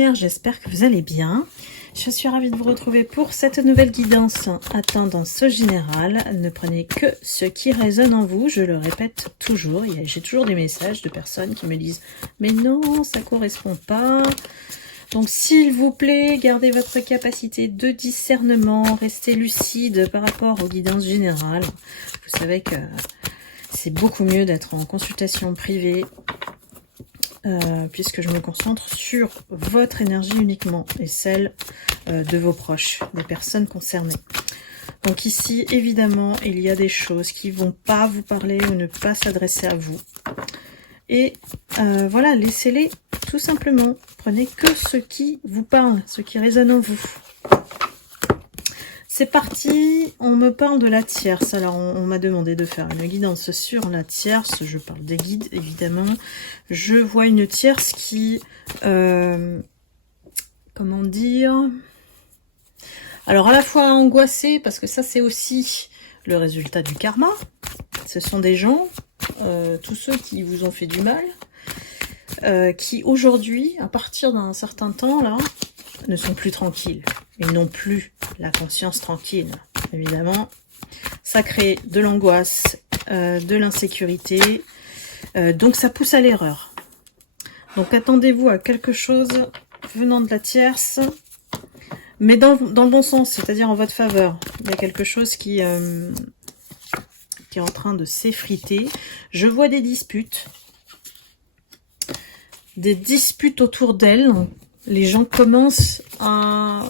lumière, j'espère que vous allez bien. Je suis ravie de vous retrouver pour cette nouvelle guidance à tendance générale. Ne prenez que ce qui résonne en vous, je le répète toujours. J'ai toujours des messages de personnes qui me disent « Mais non, ça ne correspond pas ». Donc s'il vous plaît, gardez votre capacité de discernement, restez lucide par rapport aux guidances générales. Vous savez que c'est beaucoup mieux d'être en consultation privée puisque je me concentre sur votre énergie uniquement et celle de vos proches, des personnes concernées. Donc ici, évidemment, il y a des choses qui vont pas vous parler ou ne pas s'adresser à vous. Et voilà, laissez-les tout simplement. Prenez que ce qui vous parle, ce qui résonne en vous. C'est parti, on me parle de la tierce. Alors, on m'a demandé de faire une guidance sur la tierce. Je parle des guides, évidemment. Je vois une tierce qui... comment dire... Alors, à la fois angoissée, parce que ça, c'est aussi le résultat du karma. Ce sont des gens, tous ceux qui vous ont fait du mal, qui aujourd'hui, à partir d'un certain temps, là, ne sont plus tranquilles. Ils n'ont plus la conscience tranquille, évidemment. Ça crée de l'angoisse, de l'insécurité, donc ça pousse à l'erreur. Donc attendez-vous à quelque chose venant de la tierce, mais dans le bon sens, c'est-à-dire en votre faveur. Il y a quelque chose qui est en train de s'effriter. Je vois des disputes autour d'elle. Les gens commencent à...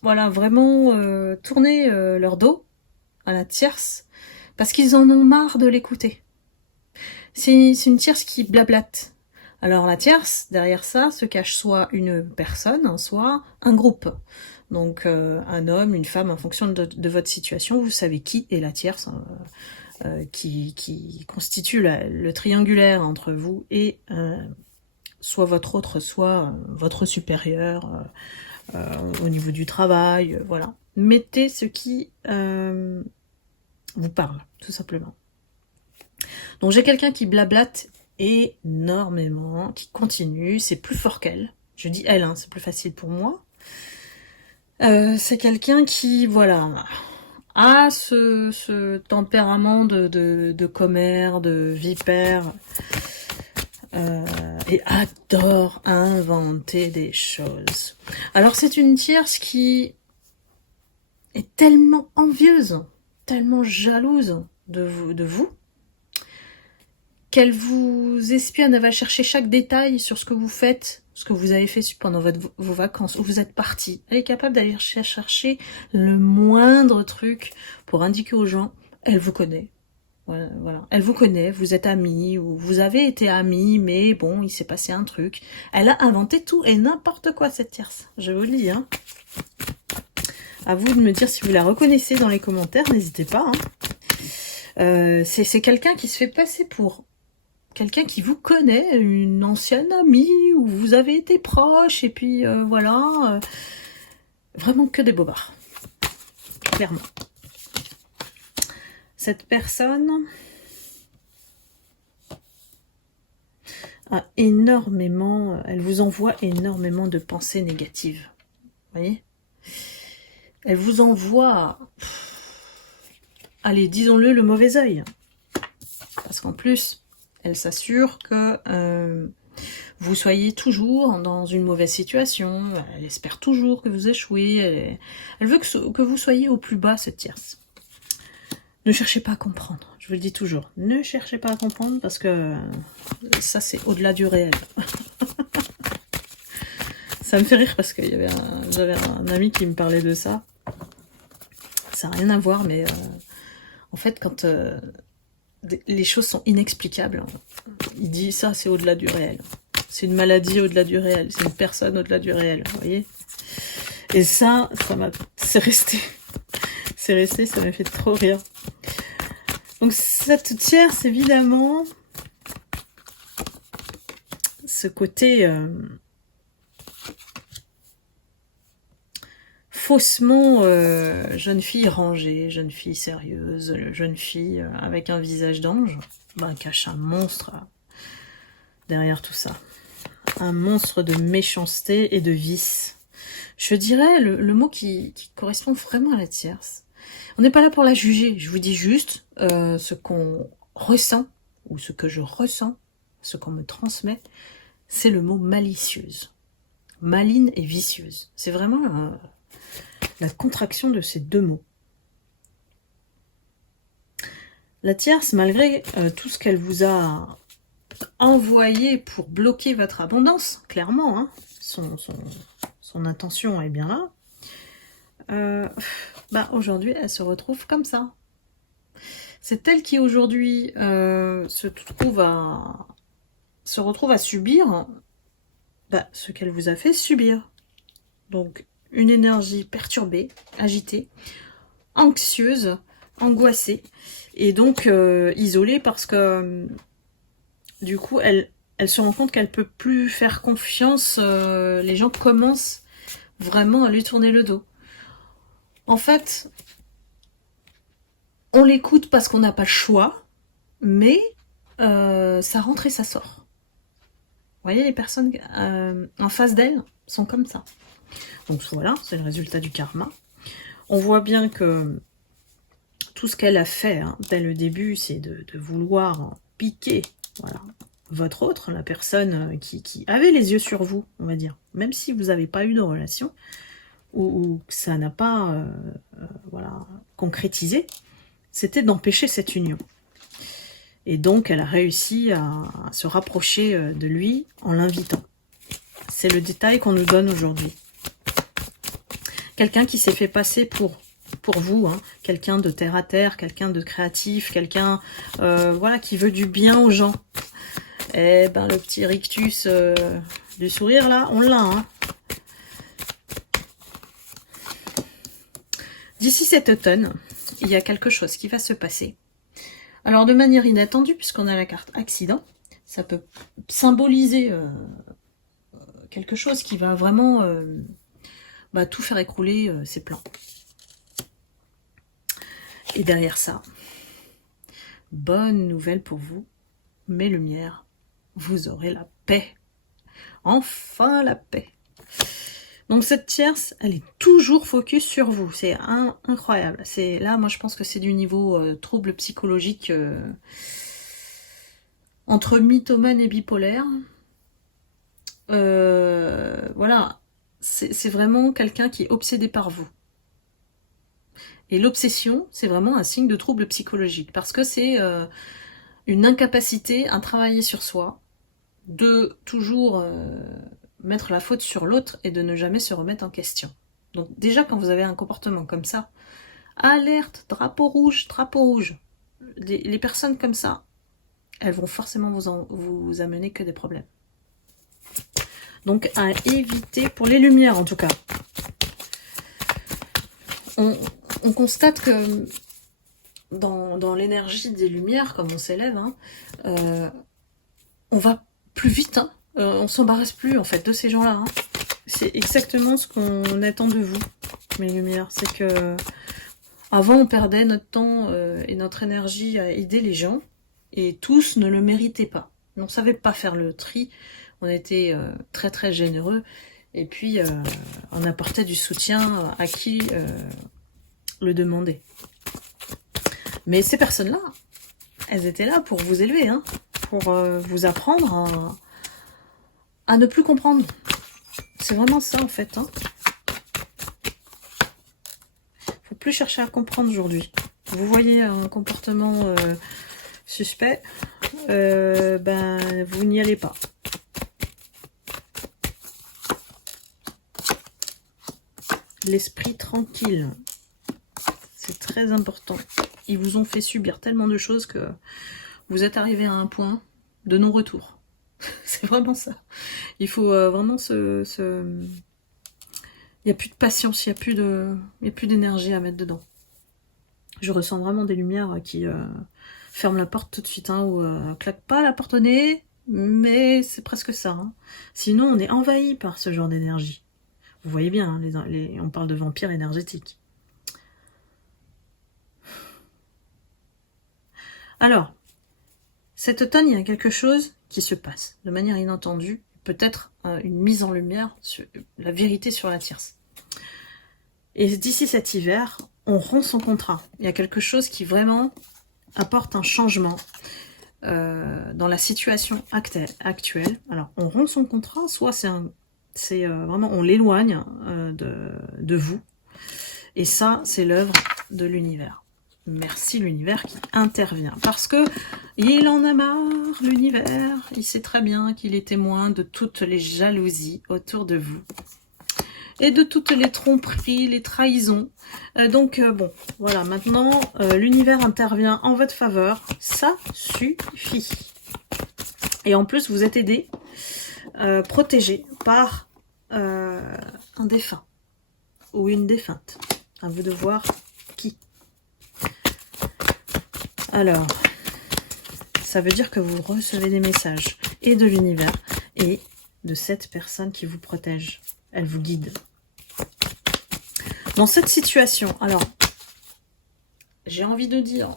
Voilà, vraiment tourner leur dos à la tierce parce qu'ils en ont marre de l'écouter. C'est une tierce qui blablate. Alors la tierce, derrière ça, se cache soit une personne, soit un groupe. Donc un homme, une femme, en fonction de votre situation, vous savez qui est la tierce qui constitue le triangulaire entre vous et soit votre autre, soit votre supérieur, au niveau du travail, voilà. Mettez ce qui vous parle, tout simplement. Donc j'ai quelqu'un qui blablate énormément, qui continue, c'est plus fort qu'elle. Je dis elle, hein, c'est plus facile pour moi. C'est quelqu'un qui, voilà, a ce tempérament de commère, de vipère, et adore inventer des choses. Alors c'est une tierce qui est tellement envieuse, tellement jalouse de vous, qu'elle vous espionne, elle va chercher chaque détail sur ce que vous faites, ce que vous avez fait pendant vos vacances, où vous êtes parti. Elle est capable d'aller chercher le moindre truc pour indiquer aux gens, elle vous connaît. Voilà. Elle vous connaît, vous êtes amis, ou vous avez été amis, mais bon, il s'est passé un truc. Elle a inventé tout et n'importe quoi, cette tierce. Je vous le dis, hein. À vous de me dire si vous la reconnaissez dans les commentaires, n'hésitez pas. Hein. C'est quelqu'un qui se fait passer pour quelqu'un qui vous connaît, une ancienne amie, où vous avez été proche, et puis voilà. Vraiment que des bobards. Clairement. Cette personne a énormément, elle vous envoie énormément de pensées négatives. Vous voyez ? Elle vous envoie, allez, disons-le, le mauvais œil. Parce qu'en plus, elle s'assure que vous soyez toujours dans une mauvaise situation. Elle espère toujours que vous échouez. Elle veut que vous soyez au plus bas, cette tierce. Ne cherchez pas à comprendre, je vous le dis toujours. Ne cherchez pas à comprendre parce que ça, c'est au-delà du réel. Ça me fait rire parce que j'avais un ami qui me parlait de ça. Ça n'a rien à voir, mais en fait, quand les choses sont inexplicables, il dit ça, c'est au-delà du réel. C'est une maladie au-delà du réel. C'est une personne au-delà du réel, vous voyez. Et ça c'est resté. C'est resté, ça m'a fait trop rire. Donc cette tierce, évidemment, ce côté faussement jeune fille rangée, jeune fille sérieuse, jeune fille avec un visage d'ange, cache un monstre derrière tout ça. un monstre de méchanceté et de vice. Je dirais le mot qui correspond vraiment à la tierce. On n'est pas là pour la juger, je vous dis juste ce qu'on ressent, ou ce que je ressens, ce qu'on me transmet, c'est le mot malicieuse. Maligne et vicieuse. C'est vraiment la contraction de ces deux mots. La tierce, malgré tout ce qu'elle vous a envoyé pour bloquer votre abondance, clairement, hein, son intention est bien là, aujourd'hui, elle se retrouve comme ça. C'est elle qui, aujourd'hui, se retrouve à subir ce qu'elle vous a fait subir. Donc, une énergie perturbée, agitée, anxieuse, angoissée, et donc isolée parce que du coup, elle se rend compte qu'elle ne peut plus faire confiance. Les gens commencent vraiment à lui tourner le dos. En fait, on l'écoute parce qu'on n'a pas le choix, mais ça rentre et ça sort. Vous voyez, les personnes en face d'elle sont comme ça. Donc voilà, c'est le résultat du karma. On voit bien que tout ce qu'elle a fait dès le début, c'est de vouloir piquer votre autre, la personne qui avait les yeux sur vous, on va dire. Même si vous n'avez pas eu de relation, ou que ça n'a pas concrétisé, c'était d'empêcher cette union. Et donc, elle a réussi à se rapprocher de lui en l'invitant. C'est le détail qu'on nous donne aujourd'hui. Quelqu'un qui s'est fait passer pour vous, quelqu'un de terre à terre, quelqu'un de créatif, quelqu'un qui veut du bien aux gens. Eh ben, le petit rictus du sourire, là, on l'a. D'ici cet automne, il y a quelque chose qui va se passer. Alors, de manière inattendue, puisqu'on a la carte accident, ça peut symboliser quelque chose qui va vraiment tout faire écrouler ses plans. Et derrière ça, bonne nouvelle pour vous, mes lumières, vous aurez la paix. Enfin la paix. Donc cette tierce, elle est toujours focus sur vous. C'est incroyable. Là, moi je pense que c'est du niveau trouble psychologique entre mythomane et bipolaire. Voilà. C'est vraiment quelqu'un qui est obsédé par vous. Et l'obsession, c'est vraiment un signe de trouble psychologique. Parce que c'est une incapacité à travailler sur soi, de toujours mettre la faute sur l'autre et de ne jamais se remettre en question. Donc déjà, quand vous avez un comportement comme ça, alerte, drapeau rouge, drapeau rouge. Les personnes comme ça, elles vont forcément vous amener que des problèmes. Donc à éviter, pour les lumières en tout cas. On constate que dans l'énergie des lumières, comme on s'élève, on va plus vite, on s'embarrasse plus en fait de ces gens-là. C'est exactement ce qu'on attend de vous, mes lumières. C'est que avant on perdait notre temps et notre énergie à aider les gens, et tous ne le méritaient pas. On ne savait pas faire le tri, on était très très généreux, et puis on apportait du soutien à qui le demandait. Mais ces personnes-là, elles étaient là pour vous élever, pour vous apprendre à ne plus comprendre. C'est vraiment ça en fait. Faut plus chercher à comprendre aujourd'hui. Vous voyez un comportement suspect, vous n'y allez pas. L'esprit tranquille, c'est très important. Ils vous ont fait subir tellement de choses que vous êtes arrivé à un point de non-retour. C'est vraiment ça. Il faut vraiment il n'y a plus de patience, il n'y a plus d'énergie à mettre dedans. Je ressens vraiment des lumières qui ferment la porte tout de suite, ou claquent pas la porte au nez, mais c'est presque ça. Sinon, on est envahi par ce genre d'énergie. Vous voyez bien, on parle de vampires énergétiques. Alors, cet automne, il y a quelque chose qui se passe de manière inattendue. peut-être une mise en lumière sur la vérité sur la tierce. Et d'ici cet hiver, on rompt son contrat. Il y a quelque chose qui vraiment apporte un changement dans la situation actuelle. Alors, on rompt son contrat, soit c'est vraiment, on l'éloigne de vous. Et ça, c'est l'œuvre de l'univers. Merci l'univers qui intervient. Parce que il en a marre, l'univers. Il sait très bien qu'il est témoin de toutes les jalousies autour de vous. Et de toutes les tromperies, les trahisons. Donc, bon, voilà, maintenant, l'univers intervient en votre faveur. Ça suffit. Et en plus, vous êtes aidé, protégé par un défunt. Ou une défunte. À vous de voir qui. Alors, ça veut dire que vous recevez des messages et de l'univers et de cette personne qui vous protège. Elle vous guide. Dans cette situation, alors, j'ai envie de dire,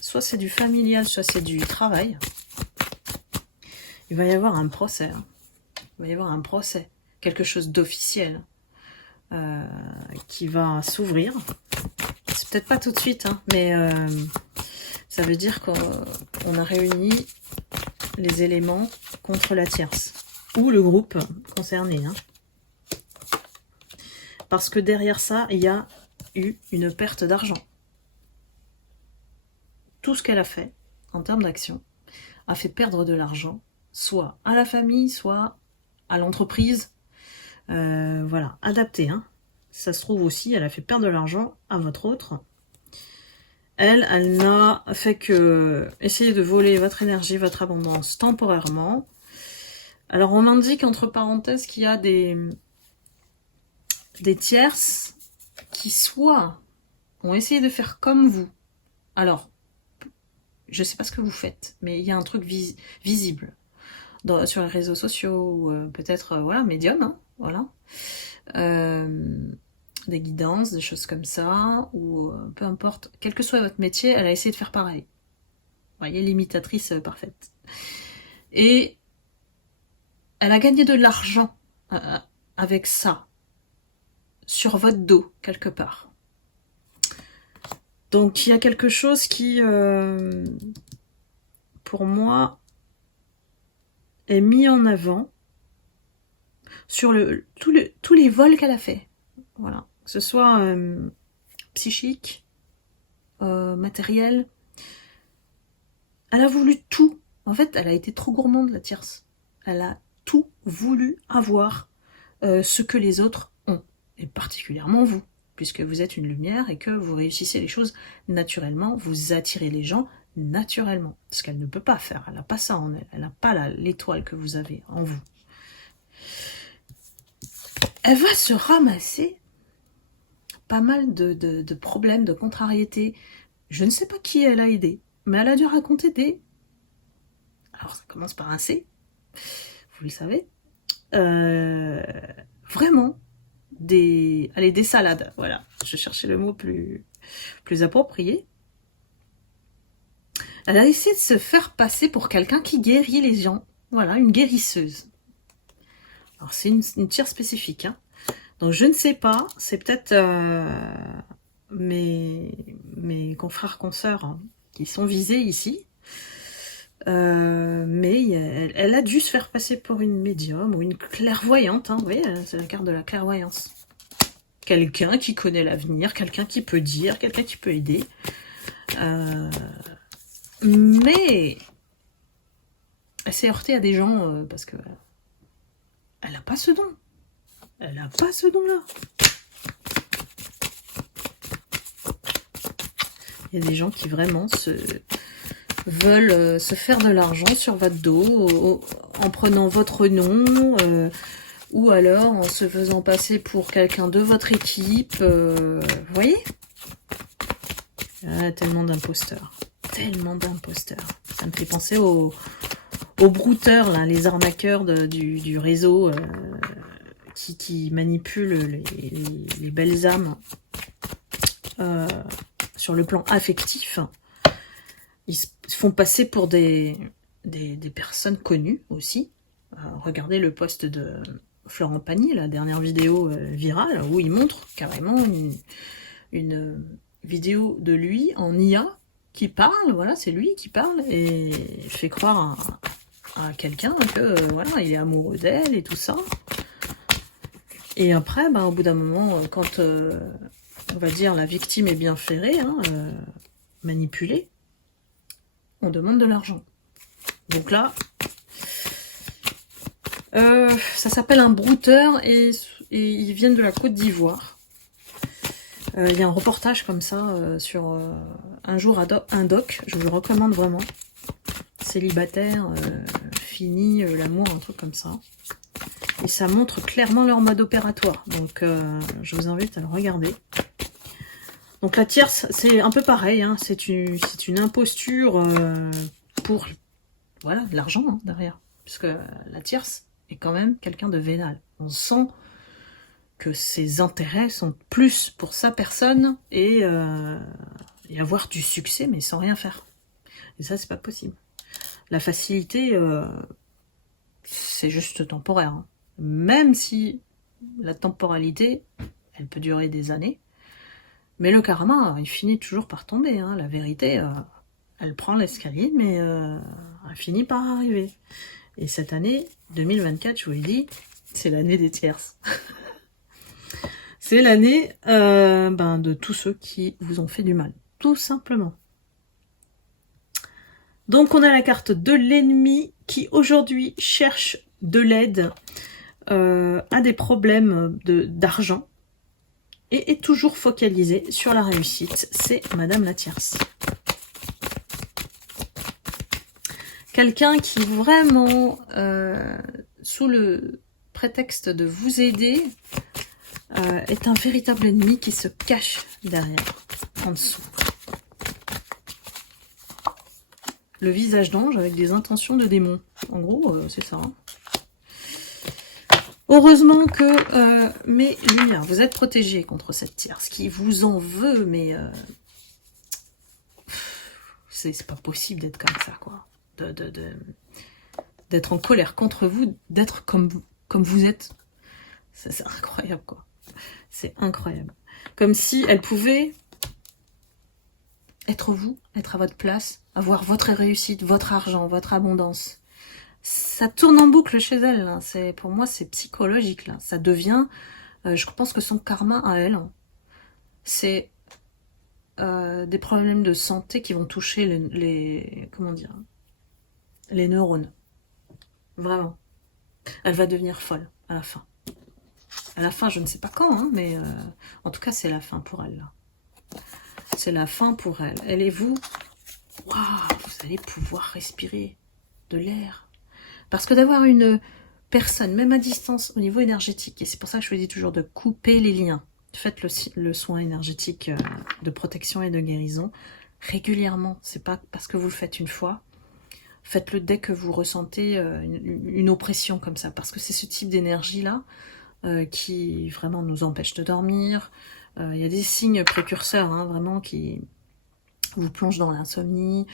soit c'est du familial, soit c'est du travail. Il va y avoir un procès. Hein. Il va y avoir un procès. Quelque chose d'officiel qui va s'ouvrir. C'est peut-être pas tout de suite, hein, mais ça veut dire qu'on a réuni les éléments contre la tierce. Ou le groupe concerné. Hein. Parce que derrière ça, il y a eu une perte d'argent. Tout ce qu'elle a fait, en termes d'action, a fait perdre de l'argent, soit à la famille, soit à l'entreprise. Voilà, adapté. Hein. Ça se trouve aussi, elle a fait perdre de l'argent à votre autre. Elle n'a fait que essayer de voler votre énergie, votre abondance temporairement. Alors on indique entre parenthèses qu'il y a des tierces qui soit ont essayé de faire comme vous. Alors, je ne sais pas ce que vous faites, mais il y a un truc visible sur les réseaux sociaux, ou peut-être, voilà, médium, hein, voilà. Des guidances, des choses comme ça, ou peu importe, quel que soit votre métier, elle a essayé de faire pareil. Vous voyez, l'imitatrice parfaite. Et elle a gagné de l'argent avec ça, sur votre dos, quelque part. Donc, il y a quelque chose qui, pour moi, est mis en avant sur tous les vols qu'elle a fait. Voilà. Que ce soit psychique, matériel. Elle a voulu tout. En fait, elle a été trop gourmande, la tierce. Elle a tout voulu avoir ce que les autres ont. Et particulièrement vous, puisque vous êtes une lumière et que vous réussissez les choses naturellement, vous attirez les gens naturellement. Ce qu'elle ne peut pas faire. Elle n'a pas ça en elle. Elle n'a pas l'étoile que vous avez en vous. Elle va se ramasser pas mal de problèmes, de contrariétés. Je ne sais pas qui elle a aidé, mais elle a dû raconter des... Alors, ça commence par un C, vous le savez. Vraiment, des salades, voilà. Je cherchais le mot plus approprié. Elle a essayé de se faire passer pour quelqu'un qui guérit les gens. Voilà, une guérisseuse. Alors, c'est une tire spécifique, hein. Donc je ne sais pas, c'est peut-être mes confrères, consoeurs hein, qui sont visés ici. Mais elle a dû se faire passer pour une médium ou une clairvoyante. Hein, vous voyez, c'est la carte de la clairvoyance. Quelqu'un qui connaît l'avenir, quelqu'un qui peut dire, quelqu'un qui peut aider. Mais elle s'est heurtée à des gens parce que elle n'a pas ce don. Elle n'a pas ce don-là. Il y a des gens qui vraiment veulent se faire de l'argent sur votre dos en prenant votre nom ou alors en se faisant passer pour quelqu'un de votre équipe. Vous voyez ? Tellement d'imposteurs. Tellement d'imposteurs. Ça me fait penser aux brouteurs, là, les arnaqueurs du réseau qui manipulent les belles âmes sur le plan affectif. Ils se font passer pour des personnes connues aussi, regardez le post de Florent Pagny, la dernière vidéo virale, où il montre carrément une vidéo de lui en IA qui parle, voilà, c'est lui qui parle, et fait croire à quelqu'un que voilà, il est amoureux d'elle et tout ça. Et après, au bout d'un moment, quand on va dire la victime est bien ferrée, hein, manipulée, on demande de l'argent. Donc là, ça s'appelle un brouteur et ils viennent de la Côte d'Ivoire. Il y a un reportage comme ça sur un jour un doc, je vous le recommande vraiment. Célibataire, fini, l'amour, un truc comme ça. Et ça montre clairement leur mode opératoire. Donc je vous invite à le regarder. Donc la tierce, c'est un peu pareil, hein, c'est une imposture pour voilà, de l'argent hein, derrière. Puisque la tierce est quand même quelqu'un de vénal. On sent que ses intérêts sont plus pour sa personne et avoir du succès mais sans rien faire. Et ça, c'est pas possible. La facilité, c'est juste temporaire. Hein. Même si la temporalité, elle peut durer des années. Mais le karma, il finit toujours par tomber. Hein. La vérité, elle prend l'escalier, mais elle finit par arriver. Et cette année, 2024, je vous l'ai dit, c'est l'année des tierces. C'est l'année de tous ceux qui vous ont fait du mal. Tout simplement. Donc on a la carte de l'ennemi qui aujourd'hui cherche de l'aide à des problèmes d'argent et est toujours focalisé sur la réussite. C'est Madame la tierce. Quelqu'un qui vraiment, sous le prétexte de vous aider, est un véritable ennemi qui se cache derrière, en dessous. Le visage d'ange avec des intentions de démon. En gros, c'est ça. Hein. Heureusement que mes lumières, vous êtes protégés contre cette tierce qui vous en veut, mais c'est pas possible d'être comme ça, quoi. D'être en colère contre vous, d'être comme vous êtes. C'est incroyable, quoi. C'est incroyable. Comme si elle pouvait être vous, être à votre place, avoir votre réussite, votre argent, votre abondance. Ça tourne en boucle chez elle. Hein. Pour moi, c'est psychologique. Là. Ça devient, je pense que son karma à elle, hein, c'est des problèmes de santé qui vont toucher comment dire, les neurones. Vraiment. Elle va devenir folle à la fin. À la fin, je ne sais pas quand, hein, mais en tout cas, c'est la fin pour elle. Là. C'est la fin pour elle. Elle et vous, waouh, vous allez pouvoir respirer de l'air. Parce que d'avoir une personne, même à distance, au niveau énergétique, et c'est pour ça que je vous dis toujours de couper les liens, faites le soin énergétique de protection et de guérison régulièrement. C'est pas parce que vous le faites une fois. Faites-le dès que vous ressentez une oppression comme ça. Parce que c'est ce type d'énergie-là qui vraiment nous empêche de dormir. Il y a des signes précurseurs, hein, vraiment, qui vous plongent dans l'insomnie.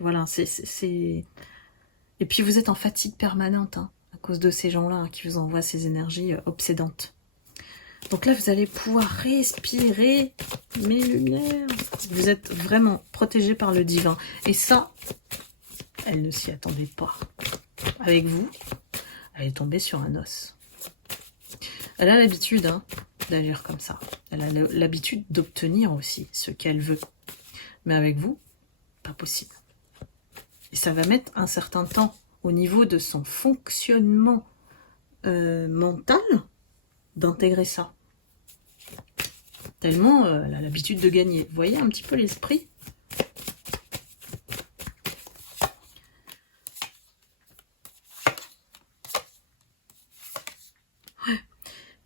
Voilà, c'est... Et puis vous êtes en fatigue permanente, hein, à cause de ces gens-là hein, qui vous envoient ces énergies obsédantes. Donc là, vous allez pouvoir respirer mes lumières. Vous êtes vraiment protégé par le divin. Et ça, elle ne s'y attendait pas. Avec vous, elle est tombée sur un os. Elle a l'habitude hein, d'agir comme ça. Elle a l'habitude d'obtenir aussi ce qu'elle veut. Mais avec vous, pas possible. Et ça va mettre un certain temps au niveau de son fonctionnement mental d'intégrer ça. Tellement elle a l'habitude de gagner. Vous voyez un petit peu l'esprit ?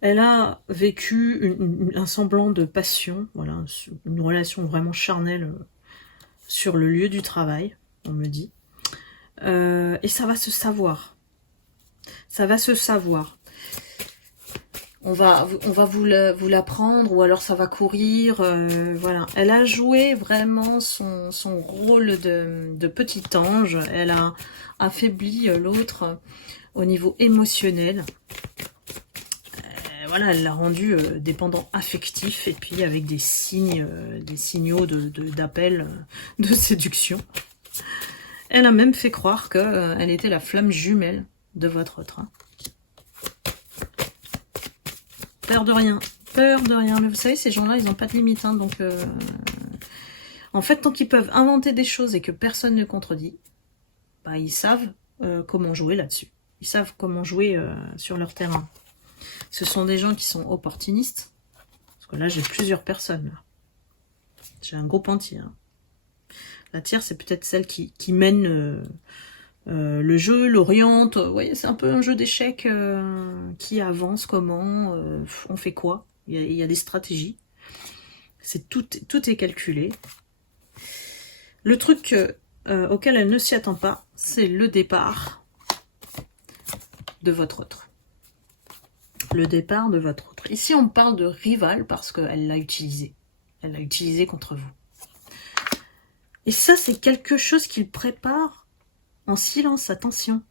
Elle a vécu un semblant de passion, voilà, une relation vraiment charnelle sur le lieu du travail, on me dit. Et ça va se savoir. Ça va se savoir. on va vous la prendre, ou alors ça va courir, voilà. Elle a joué vraiment son rôle de petit ange, elle a affaibli l'autre au niveau émotionnel. Voilà, elle l'a rendu dépendant affectif, et puis avec des signes, des signaux d'appel, de séduction. Elle a même fait croire qu'elle était la flamme jumelle de votre autre. Peur de rien. Peur de rien. Mais vous savez, ces gens-là, ils n'ont pas de limite. Hein, donc, en fait, tant qu'ils peuvent inventer des choses et que personne ne contredit, bah, ils savent comment jouer là-dessus. Ils savent comment jouer sur leur terrain. Ce sont des gens qui sont opportunistes. Parce que là, j'ai plusieurs personnes. J'ai un groupe entier. Hein. La tierce, c'est peut-être celle qui mène le jeu, l'oriente. Vous voyez, c'est un peu un jeu d'échecs qui avance, comment, on fait quoi. Il y a des stratégies. Tout est calculé. Le truc auquel elle ne s'y attend pas, c'est le départ de votre autre. Le départ de votre autre. Ici, on parle de rival parce qu'elle l'a utilisé. Elle l'a utilisé contre vous. Et ça, c'est quelque chose qu'il prépare en silence, attention.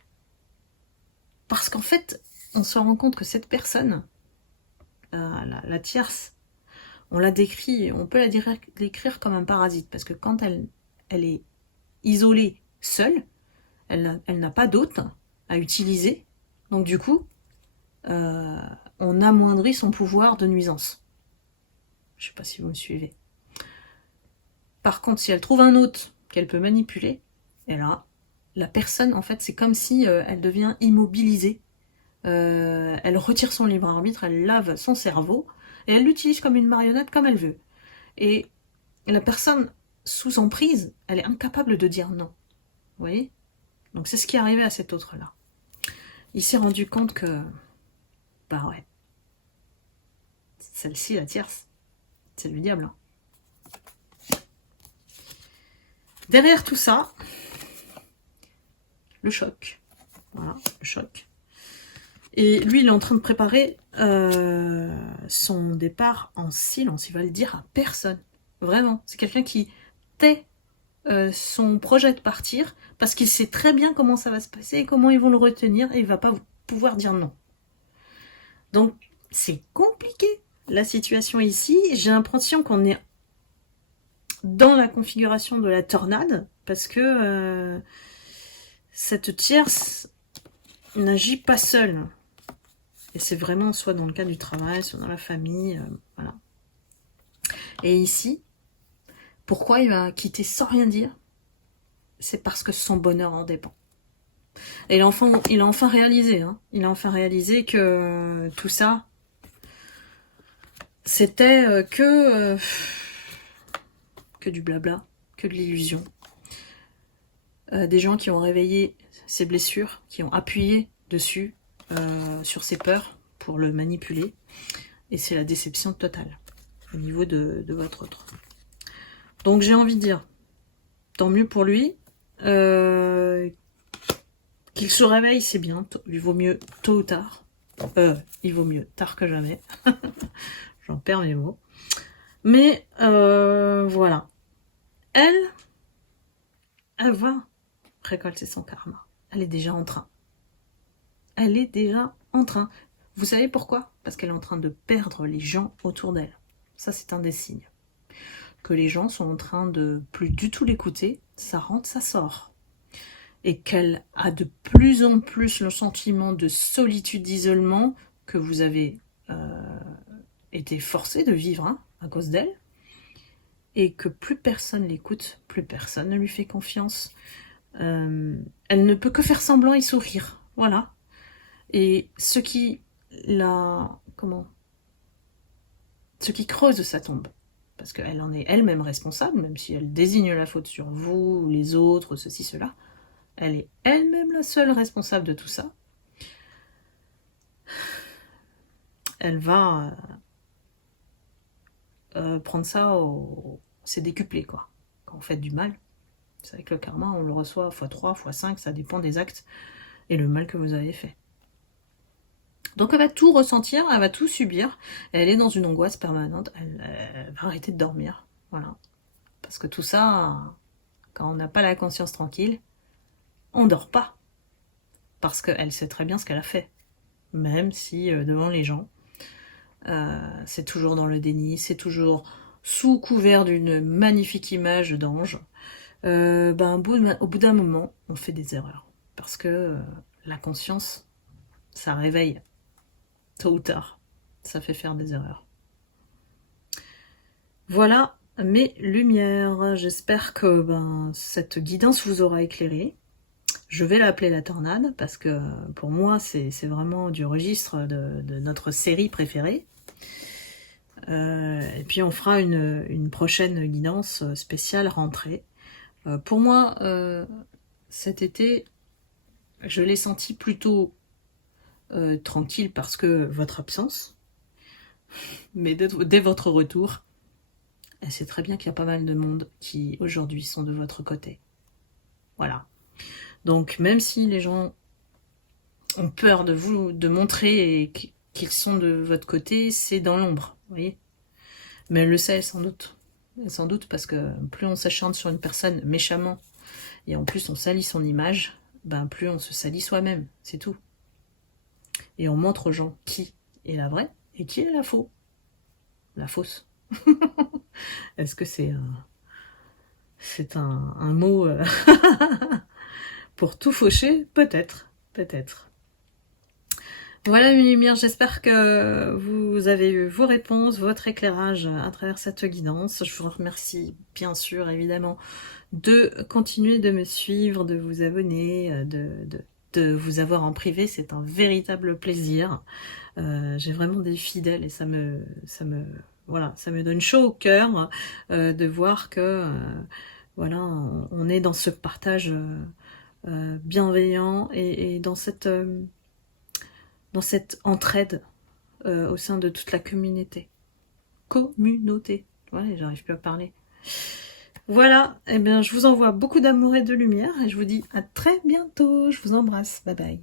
Parce qu'en fait, on se rend compte que cette personne, la tierce, on la décrit, on peut la décrire comme un parasite. Parce que quand elle est isolée, seule, elle n'a pas d'hôte à utiliser. Donc du coup, on amoindrit son pouvoir de nuisance. Je ne sais pas si vous me suivez. Par contre, si elle trouve un hôte qu'elle peut manipuler, et là, la personne, en fait, c'est comme si elle devient immobilisée. Elle retire son libre arbitre, elle lave son cerveau, et elle l'utilise comme une marionnette, comme elle veut. Et la personne sous emprise, elle est incapable de dire non. Vous voyez? Donc c'est ce qui est arrivé à cet autre-là. Il s'est rendu compte que, bah ouais, celle-ci, la tierce, c'est le diable. Hein. Derrière tout ça, le choc. Voilà, le choc. Et lui, il est en train de préparer son départ en silence. Il va le dire à personne. Vraiment, c'est quelqu'un qui tait son projet de partir parce qu'il sait très bien comment ça va se passer et comment ils vont le retenir et il va pas pouvoir dire non. Donc, c'est compliqué la situation ici. J'ai l'impression qu'on est dans la configuration de la tornade parce que cette tierce n'agit pas seule. Et c'est vraiment soit dans le cas du travail, soit dans la famille, voilà. Et ici, pourquoi il va quitter sans rien dire? C'est parce que son bonheur en dépend. Et il a enfin réalisé, hein. Il a enfin réalisé que tout ça, c'était que du blabla, que de l'illusion. Des gens qui ont réveillé ses blessures, qui ont appuyé dessus, sur ses peurs pour le manipuler. Et c'est la déception totale au niveau de votre autre. Donc j'ai envie de dire, tant mieux pour lui. Qu'il se réveille, c'est bien. Il vaut mieux tôt ou tard. Il vaut mieux tard que jamais. J'en perds mes mots. Mais voilà. Elle va récolter son karma. Elle est déjà en train. Elle est déjà en train. Vous savez pourquoi? Parce qu'elle est en train de perdre les gens autour d'elle. Ça, c'est un des signes. Que les gens sont en train de plus du tout l'écouter, ça rentre, ça sort. Et qu'elle a de plus en plus le sentiment de solitude, d'isolement que vous avez été forcé de vivre hein, à cause d'elle. Et que plus personne l'écoute, plus personne ne lui fait confiance. Elle ne peut que faire semblant et sourire. Voilà. Et ce qui creuse sa tombe, parce qu'elle en est elle-même responsable, même si elle désigne la faute sur vous, les autres, ceci, cela, elle est elle-même la seule responsable de tout ça. Elle va prendre ça c'est décuplé, quoi. Quand vous faites du mal, c'est vrai que le karma, on le reçoit x3, x5, ça dépend des actes et le mal que vous avez fait. Donc elle va tout ressentir, elle va tout subir, et elle est dans une angoisse permanente, elle va arrêter de dormir, voilà. Parce que tout ça, quand on n'a pas la conscience tranquille, on dort pas. Parce qu'elle sait très bien ce qu'elle a fait. Même si devant les gens, c'est toujours dans le déni, c'est toujours sous couvert d'une magnifique image d'ange. Au bout d'un moment, on fait des erreurs. Parce que la conscience, ça réveille. Tôt ou tard, ça fait faire des erreurs. Voilà mes lumières. J'espère que cette guidance vous aura éclairé. Je vais l'appeler la tornade parce que pour moi c'est vraiment du registre de notre série préférée. Et puis on fera une prochaine guidance spéciale rentrée. Pour moi, cet été, je l'ai senti plutôt tranquille parce que votre absence. Mais dès votre retour, elle sait très bien qu'il y a pas mal de monde qui aujourd'hui sont de votre côté. Voilà. Donc même si les gens ont peur de vous, de montrer qu'ils sont de votre côté, c'est dans l'ombre, vous voyez. Mais elle le sait sans doute. Sans doute parce que plus on s'acharne sur une personne méchamment, et en plus on salit son image, plus on se salit soi-même, c'est tout. Et on montre aux gens qui est la vraie et qui est la faux. La fausse. Est-ce que c'est un mot pour tout faucher? Peut-être, peut-être. Voilà mes lumières, j'espère que vous avez eu vos réponses, votre éclairage à travers cette guidance. Je vous remercie bien sûr, évidemment, de continuer de me suivre, de vous abonner, de vous avoir en privé, c'est un véritable plaisir. J'ai vraiment des fidèles et ça me donne chaud au cœur de voir que voilà, on est dans ce partage bienveillant et dans cette entraide au sein de toute la communauté. Ouais, j'arrive plus à parler. Voilà, eh bien je vous envoie beaucoup d'amour et de lumière et je vous dis à très bientôt. Je vous embrasse. Bye bye.